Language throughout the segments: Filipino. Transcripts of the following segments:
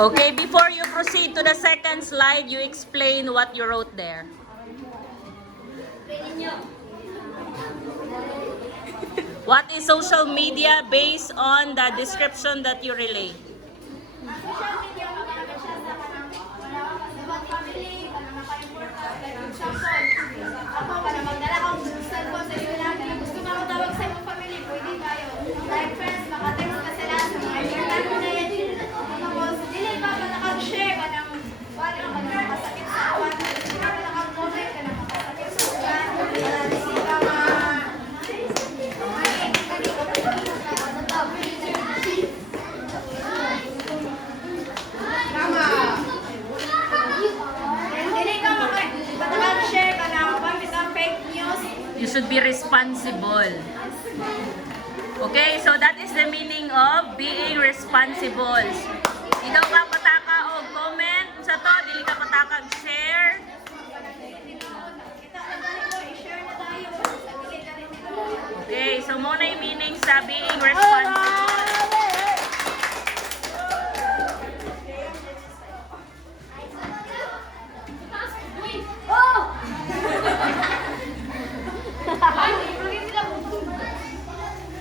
Okay, before you proceed to the second slide, you explain what you wrote there. What is social media based on the description that you relay? Social media, magamit siya sa kanang family, kanang naka-important. Like, example, ako, kanang magdala akong cellphone sa iyo lagi. Gusto ka matawag sa imong family, pwede tayo. Like friends, makatext ka sila sa mga important na yan. Tapos, dili ba ka nakag-share ka ng wala ka ng masakit sa awan. Dili ba ka nakag-comment ka ng masakit sa awan. Dili ka You should be responsible. Okay, so that is the meaning of being responsible. Ikaw ka pataka o comment sa to, dili ka pataka share. Okay, so muna yung meaning sa being responsible.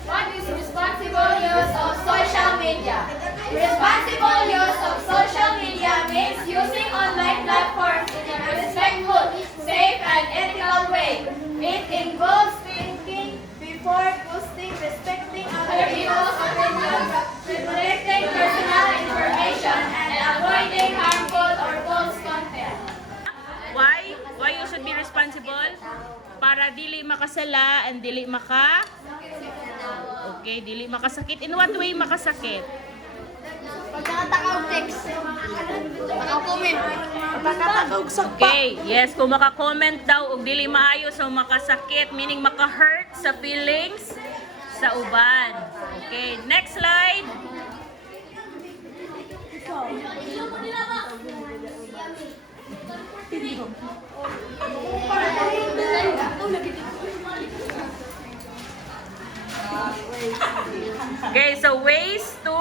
What is responsible use of social media? Responsible use of social media means using online platforms in a respectful, safe, and ethical way. It involves thinking before posting, respecting other people's opinions, protecting personal information, and avoiding harmful or false content. Why? Why you should be responsible? Para dili makasala and dili maka... Okay, dili makasakit. In what way makasakit? Pag nakatakaw text, nakakomment, pagkatakaw sa Okay, yes, kung maka-comment daw og dili maayo so makasakit, meaning maka-hurt sa feelings sa uban. Okay, next slide. Okay, so ways to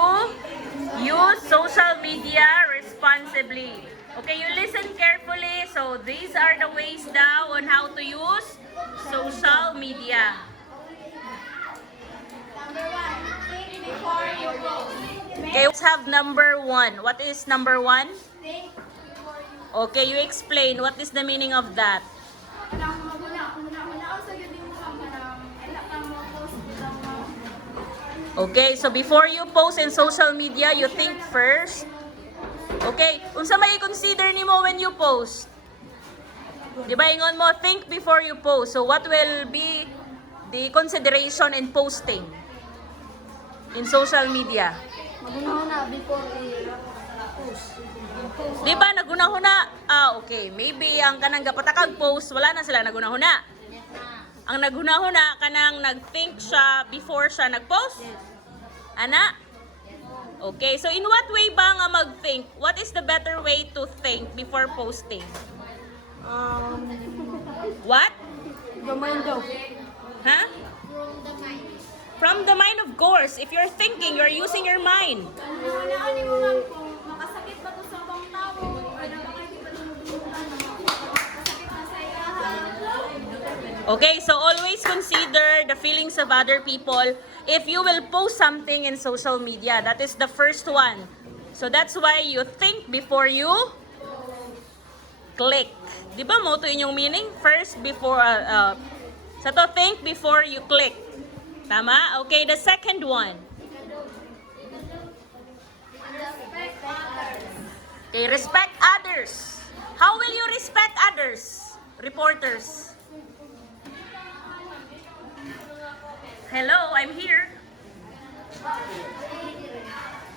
use social media responsibly. Okay, you listen carefully. So these are the ways now on how to use social media. Number 1, think before you post. Okay, let's have number 1. What is number 1? Think before you Okay, you explain. What is the meaning of that? Okay, so before you post in social media, you think first. Okay, unsa may consider nimo when you post? Di ba ingon mo, think before you post. So what will be the consideration in posting in social media? Magunahuna before i-post. Di ba nagunahuna? Okay, maybe ang kanang gapatakag post, wala na sila nagunahuna. Ang nagunahuna kanang nag-think siya before siya nag-post? Ana? Okay, so in what way ba nga mag-think? What is the better way to think before posting? What? The mind daw. Huh? From the mind, of course. If you're thinking, you're using your mind. Ano mo nga kung makasakit ba to sa ibang tao? Ano ba hindi ba makasakit na sa ilaha? Okay, so always consider the feelings of other people if you will post something in social media. That is the first one. So that's why you think before you click. Di ba mo ito inyong meaning? First before, sa to think before you click. Tama? Okay, the second one. Okay, respect others. How will you respect others? Reporters. Hello, I'm here.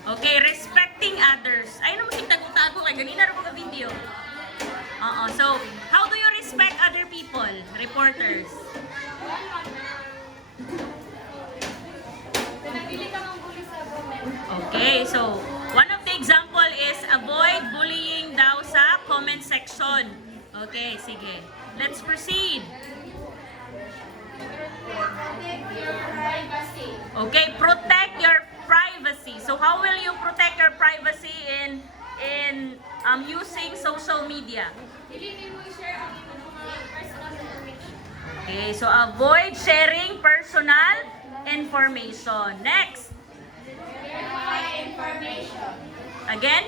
Okay, respecting others. Ay, naman tago-tago kay ganina rin mga video. So, how do you respect other people? Reporters. Okay, so one of the example is avoid bullying daw sa comment section. Okay, sige. Let's proceed. Okay, protect your privacy. So how will you protect your privacy in in using social media? Dili mo i-share ang imong mga personal information. Okay, so avoid sharing personal information. Next. Verify information. Again?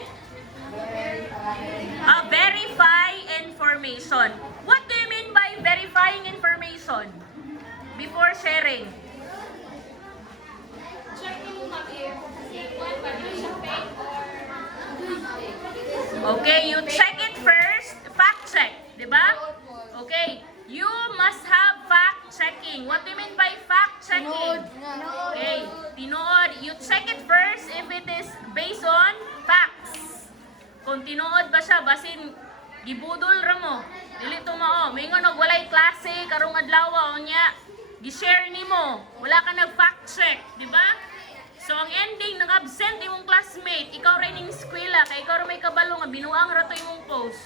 Verify information. What do you mean by verifying information before sharing? Check mo ma'am if one ba di siya fake or Okay, you check it first. Fact check, di ba? Okay, you must have fact checking. What do you mean by fact checking? Okay, tinuod. You check it first if it is based on facts. Kung tinuod ba siya, basin gibudol ra mo. Dili to mao. Mingon og walay klase karong adlaw unya. Gi-share nimo. Wala ka nag-fact check, di ba? So ang ending nag-absent imong classmate, ikaw rin ning eskwela kay ikaw ra may kabalo nga binuang ra to imong post.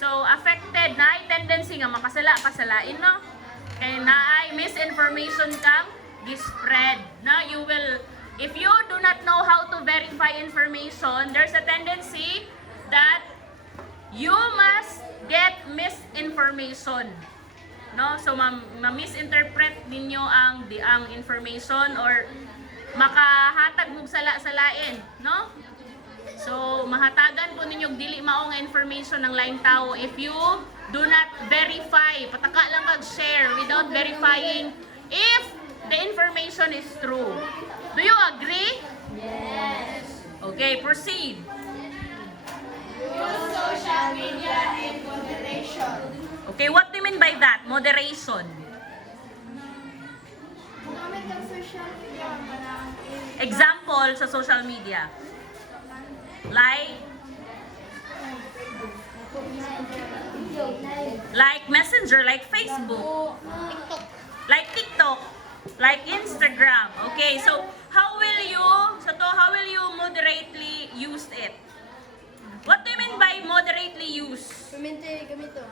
So affected na ay tendency nga makasalain no. Kay naay misinformation kang gi-spread. Na you will, if you do not know how to verify information, there's a tendency that you must get misinformation. No? So ma-misinterpret ninyo ang information or makahatag mo sala-salain, no? So mahatagan po ninyo dili mao nga information ng laing tao if you do not verify. Pataka lang kag share without verifying if the information is true. Do you agree? yes. Okay, proceed. Use social media in moderation. Okay, what do you mean by that? Moderation. Gumamit ng social media para Example sa social media. Like Messenger, like Facebook, like TikTok, like Instagram. Okay, so how will you moderately use it? What do you mean by moderately use? Permente gamito.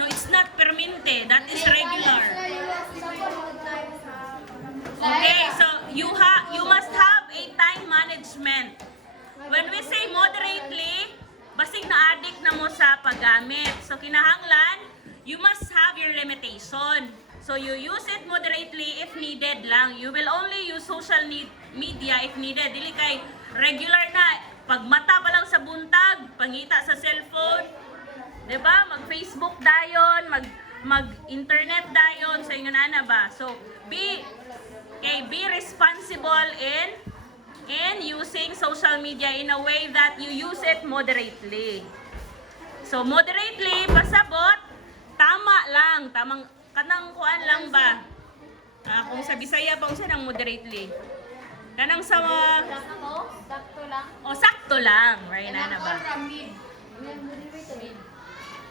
No, it's not permente. That is regular. Okay, so you must have a time management. When we say moderately, basig na addict na mo sa paggamit. So kinahanglan, you must have your limitation. So you use it moderately if needed lang. You will only use social media if needed. Dili kay regular na. Pag mata pa lang sa buntag, pangita sa cellphone, 'di ba? Mag-Facebook dayon, mag-internet dayon, so ingon ana ba? So be responsible in using social media in a way that you use it moderately. So moderately pasabot tama lang, tamang kanang kuan lang ba? Kung sa Bisaya pa unsa nang moderately? Kanang sa Sakto lang. o sakto lang, right na ba?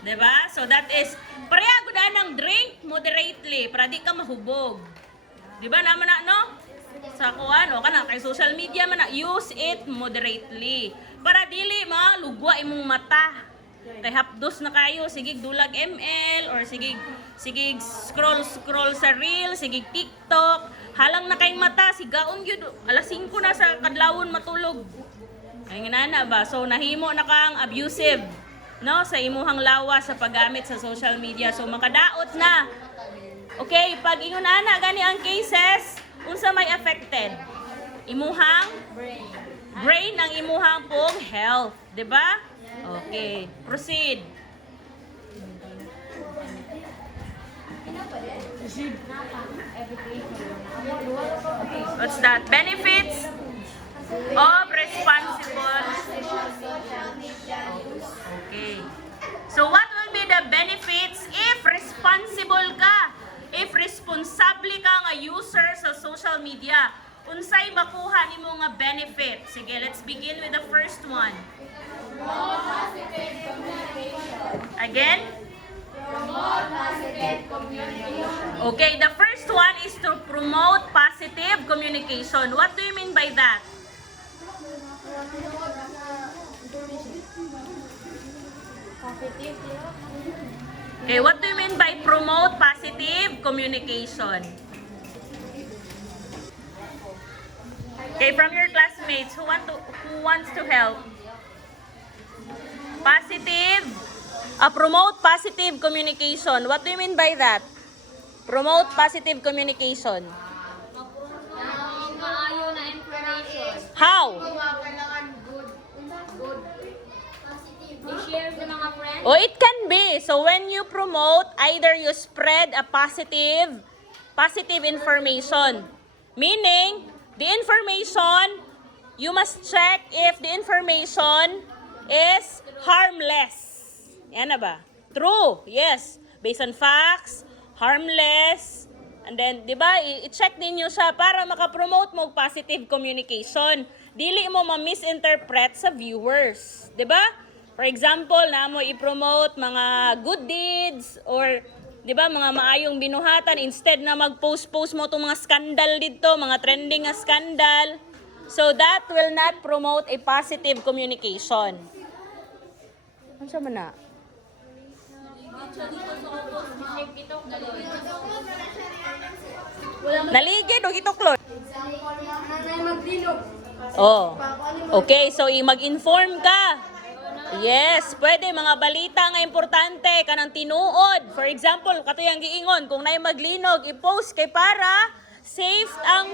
Diba? So that is, pareha gud ng drink moderately para di ka mahubog. Diba naman na, no? Sa kuan o kana kay social media man na, use it moderately para dili malugwa imong mata. Kay hapdos na kayo, sigig dulag ML or sigig scroll sa reel, sigig TikTok, halang na kay mata, sigaon gyud alas 5 na sa kadlawon matulog. Ay nana ba? So nahimo na kang abusive, no, sa imuhang lawas sa paggamit sa social media. So makadaot na. Okay, pag ingon ana gani ang cases, unsa may affected? Imuhang brain ang imuhang pong health, 'di ba? Okay, proceed. What's that? Benefits of responsible. Okay. So what will be the benefits if responsible ka? If responsable ka nga user sa social media? Unsay makuha nimo nga benefit? Sige, let's begin with the first one. Promote positive communication. Again? Promote positive communication. Okay, the first one is to promote positive communication. What do you mean by that? Okay, what do you mean by promote positive communication? Okay, from your classmates, who wants to help? Promote positive communication. What do you mean by that? Promote positive communication. Maayo na information. How? I-share sa mga friends. Oh, it can be. So when you promote, either you spread a positive information. Meaning, the information, you must check if the information is harmless. Yan na ba? True. Yes. Based on facts, harmless. And then, di ba, i-check ninyo siya para makapromote mo positive communication. Dili mo ma-misinterpret sa viewers. Di ba? For example, na mo i-promote mga good deeds or 'di ba mga maayong binuhatan instead na mag-post mo tong mga scandal dito, mga trending na scandal. So that will not promote a positive communication. Ano siya man na? Naligid o gituklon? Oh. Okay, so mag-inform ka. Yes, pwede mga balita nga importante kanang tinuod. For example, katuyang giingon kung nay maglinog, i-post kay para safe ang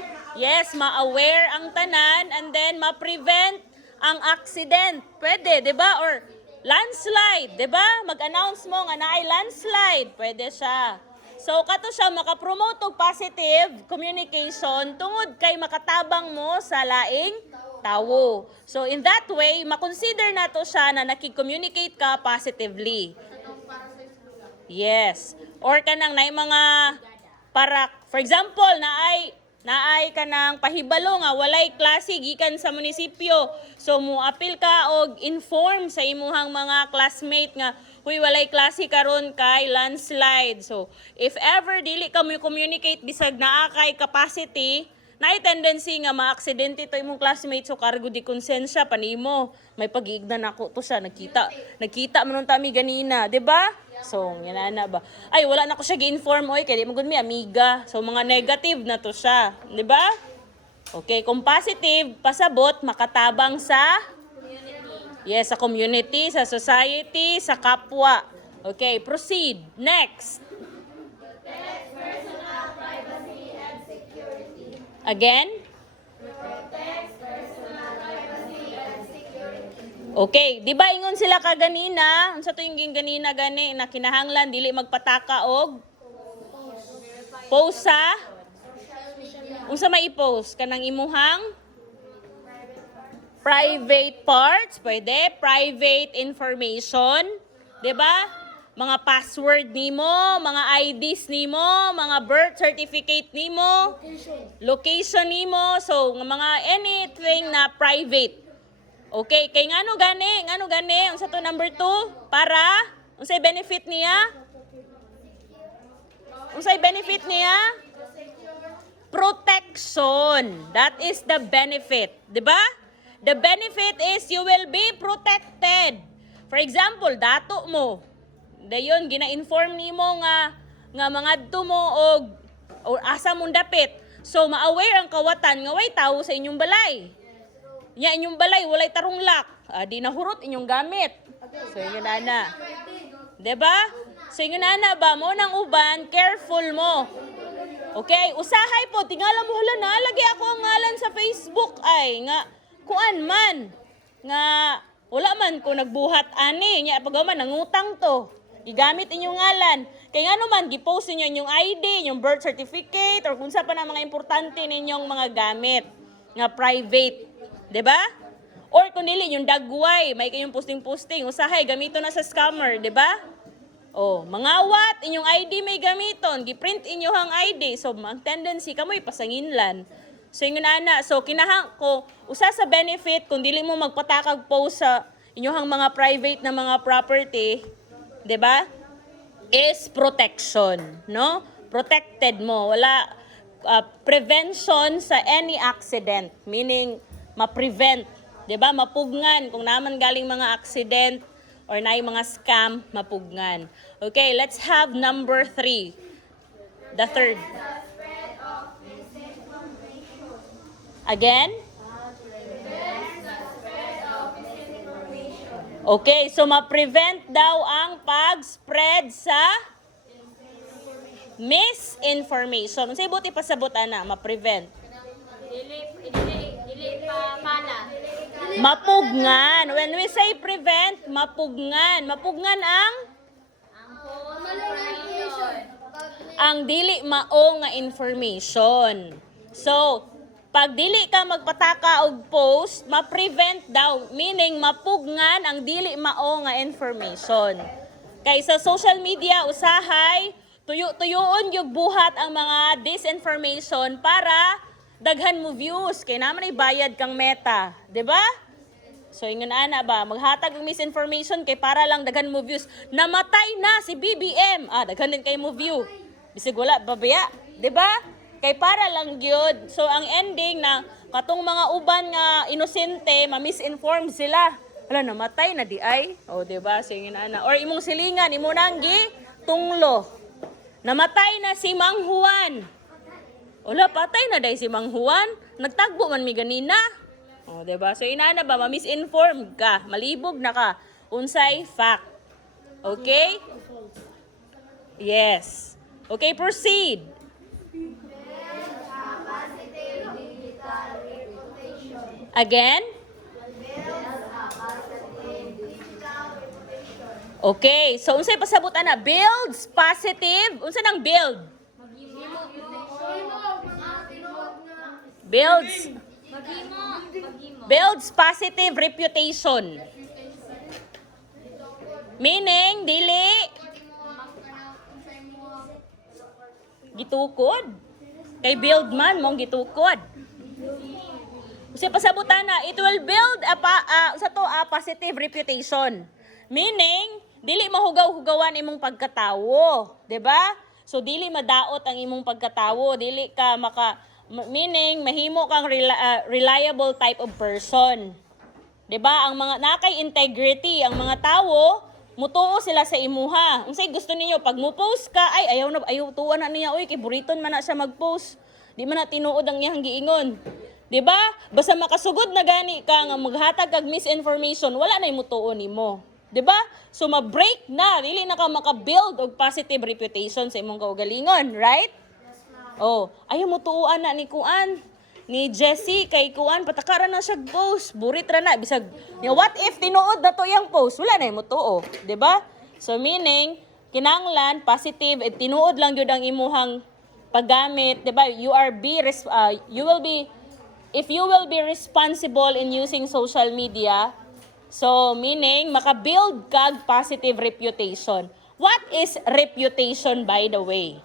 ma-aware ang tanan and then ma-prevent ang accident. Pwede, 'di ba? Or landslide, 'di ba? Mag-announce mo nga naay landslide, pwede siya. So kato siya makapromote og positive communication tungod kay makatabang mo sa laing tawo. So in that way, makonsider nato siya na nakikommunicate ka positively. Yes. Or kanang naay mga para, for example, naay kanang pahibalo nga walay klase gikan sa munisipyo. So muapil ka og inform sa imuhang mga classmate nga huy walay klase karon kay landslide. So if ever dili ka mo communicate bisag naa kay capacity, naay tendency nga ma-aksidente to imong classmate, so cargo di konsensya panimo. May pag-iignan ako to siya nakita man nun tami ganina, 'di ba? So yan na ba? Ay wala na ko siya gi-inform oy kay di magud mi amiga. So mga negative na to siya, 'di ba? Okay, kung positive pasabot makatabang sa sa community, sa society, sa kapwa. Okay, proceed. Next. Again? Okay, di ba ingon sila kaganina? Unsa to yung ganina gani na kinahanglan dili magpataka og post sa unsa may i-post kanang imuhang private parts, pwede private information, di ba? Mga password nimo, mga IDs nimo, mga birth certificate nimo, location nimo, so mga anything na private. Okay, kay ngano gani, unsa to number 2? Para unsay benefit niya? Protection. That is the benefit, 'di ba? The benefit is you will be protected. For example, dato mo dayon gina-inform nimo nga mangadto mo og asa mong dapit. So ma-aware ang kawatan nga way tawo sa inyong balay. Nya inyong balay walay tarong lock. Di nahurot inyong gamit. So ingon ana. 'Di ba? So ingon ana ba mo nang uban, careful mo. Okay, usahay po tingala mo hala na lagi ako ang ngalan sa Facebook ay nga kuan man nga wala man ko nagbuhat ani nya pagaman nangutang to. Igamit inyong ngalan. Kaya nga naman, gipost ninyo inyong ID, inyong birth certificate, or kung sa pa na mga importante ninyong mga gamit nga private. 'Di ba? Or kung dili, yung dagway, may kayong posting-posting, usahay, gamito na sa scammer, 'di ba? Oh, mangawat, inyong ID may gamiton, giprint inyong ID. So, ang tendency, kamoy pasanginlan. So, yung ana, so, usa sa benefit, kung dili mo magpatakag post sa inyong mga private na mga property, 'di ba? Is protection, no? Protected mo, wala prevention sa any accident, meaning ma-prevent, 'di ba? Mapugnan kung naman galing mga accident or naay mga scam, mapugnan. Okay, let's have number 3. The third. Again? Okay, so ma-prevent daw ang pag-spread sa misinformation. Unsay buti pasabot ana, ma-prevent. Dili pa kalat. Mapugnan. When we say prevent, mapugnan. Mapugnan ang dili mao nga information. So, pag dili ka magpataka og post, ma-prevent daw, meaning mapugnan ang dili mao nga information. Kay sa social media usahay, tuyo-tuyoon yung buhat ang mga disinformation para daghan mo views. Kay naman ay bayad kang meta, 'di ba? So ingon ana ba, maghatag og misinformation kay para lang daghan mo views. Namatay na si BBM. Daghan din kay mo view. Bisig wala babaya, 'di ba? Kay para lang gyud. So ang ending na katong mga uban nga inosente, ma-misinform sila. Hala, namatay na di ay. O, diba? Singin ana. Or imong silingan, imo nang tunglo. Namatay na si Mang Juan. Wala, patay na dahil si Mang Juan. Nagtagbo man mi ganina. O, diba? So inana ba, ma-misinform ka. Malibog na ka. Unsay fact. Okay? Yes. Okay, proceed. Again? Okay, so unsay pasabot ana? Builds positive. Unsa nang build? Builds positive reputation. Meaning dili gitukod. Kay build man mong gitukod. Kasi pasabutan na, it will build a positive reputation. Meaning, dili mahugaw-hugawan imong pagkatawo. 'Di ba? So, dili madaot ang imong pagkatawo. Dili ka meaning, mahimo kang reliable type of person. 'Di ba? Ang mga nakay integrity, ang mga tawo, mutuo sila sa imuha. Unsay gusto ninyo, pag mo post ka, ayaw tuwa na niya, kay buriton man na siya mag-post. Di man na tinuod ang iyang giingon. 'Di ba? Basta makasugod na gani ka nga maghatag kag misinformation, wala na imutuo nimo. 'Di ba? So ma-break na, dili na ka maka-build og positive reputation sa imong kaugalingon, right? Ayaw mo tuuan na ni Kuan, ni Jessie kay Kuan, patakaran na siya post, burit ra na bisag. What if tinuod na to yang post? Wala na imutuo, 'di ba? So meaning kinahanglan positive at tinuod lang gyud ang imuhang paggamit, 'di ba? If you will be responsible in using social media, so meaning maka-build kag positive reputation. What is reputation, by the way?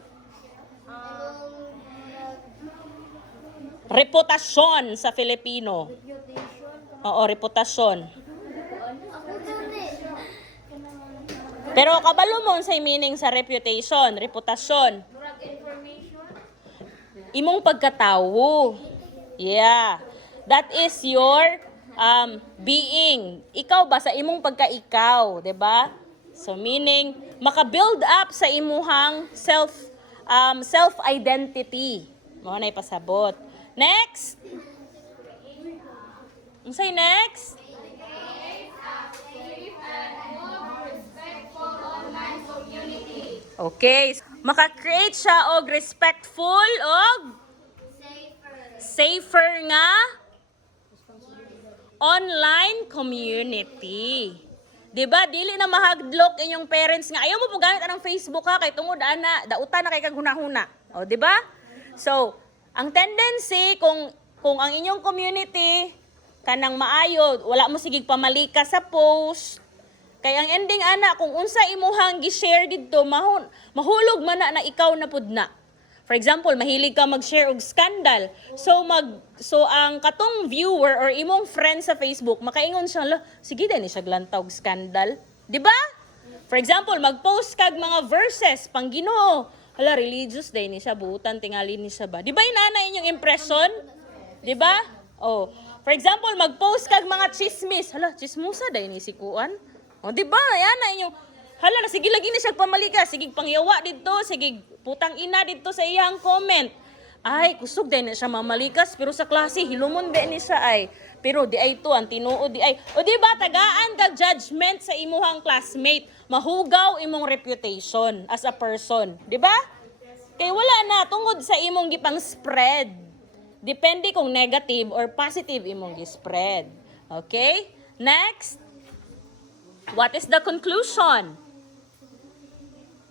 Reputasyon sa Filipino. Oo, reputasyon. Pero kabalo mo sa meaning sa reputation, reputasyon. Imong pagkatawo. Yeah. That is your being. Ikaw ba sa imong pagka-ikaw, 'di ba? So meaning maka-build up sa imuhang self-identity. Mo na ipasabot. Next. Unsay next? Okay. Maka-create siya og respectful og safer nga online community. 'Di ba? Dili na mahadlok inyong parents nga ayaw mo po gamit anang Facebook ha kay tungod ana, dauta na kay kag hunahuna. 'Di ba? So, ang tendency kung ang inyong community kanang maayo, wala mo sigig pamalika sa post. Kay ang ending ana kung unsa imuhang gi-share didto mahulog man na ikaw na pud na. For example, mahilig ka mag-share og scandal. So ang katong viewer or imong friend sa Facebook, makaingon siya, sige din siya glantaw og scandal. 'Di ba? For example, mag-post kag mga verses pang Ginoo. Hala, religious day ni siya, buutan tingali ni siya ba? 'Di ba inana inyong impression? 'Di ba? For example, mag-post kag mga chismis. Hala, chismosa day ni si Kuan. 'Di ba? Yan na inyong hala, sige lagi ni siya pamalika, sige pangyawa dito, sige putang ina dito sa iyang comment. Ay, kusog din na siya mamalikas, pero sa klase, hilumon din ni siya ay. Pero di ay to, ang tinuod di ay. O di ba, tagaan ka judgment sa imuhang classmate. Mahugaw imong reputation as a person. Di ba? Kaya wala na, tungod sa imong gipang spread. Depende kung negative or positive imong gi-spread. Okay? Next. What is the conclusion?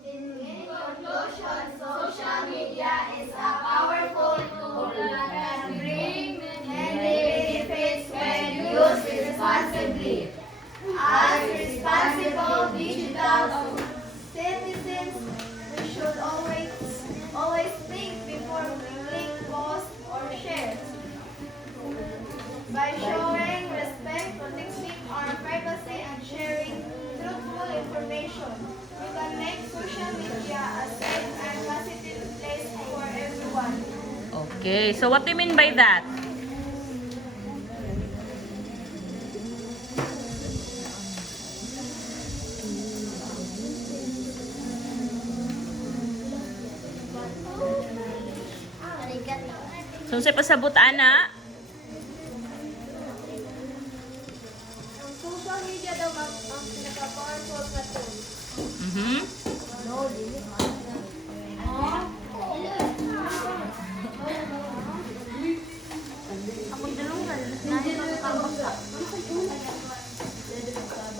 In conclusion, social media is a powerful tool that brings many benefits when used responsibly. As responsible digital citizens, we should always think before we click, post, or share. By showing respect, protecting our privacy, and sharing truthful information, we can make social media a safe and positive place for everyone. Okay, so what do you mean by that? So, sa pasabot, ana? Ang social media daw ang pinaka-powerful na tool. Mhm.